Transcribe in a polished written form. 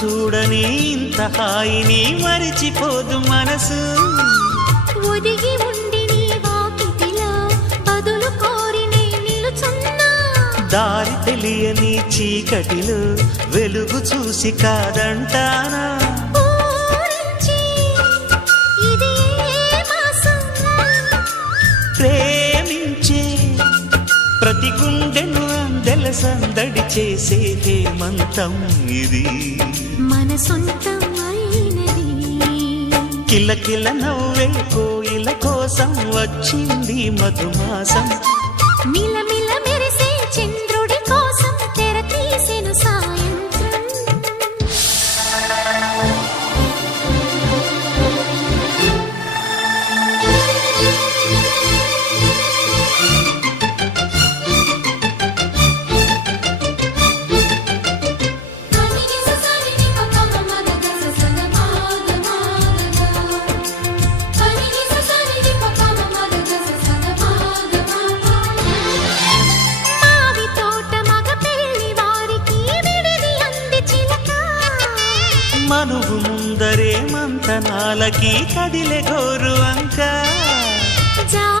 చూడని ఇంత హాయిని మరిచిపోదు మనసు. ఒదిగి ఉండి నీ వాకిటిలో బదులు కోరి నే నిలుచున్నా. దారి తెలియని చీకటిలో వెలుగు చూసి కాదంటానా. ప్రేమించే ప్రతి గుండెను అందెల సందడి చేసే హేమంతం ఇది. మన సొంతం అయినది. కిలకిల నవ్వే కోయిల కోసం వచ్చింది మధుమాసం. మిలమిల మెరిసే చంద్రుడి కోసం తెర తీసెను సాయంత్రం. మనువు ముందరే మంతనాలకి కదిలే గోరు అంక.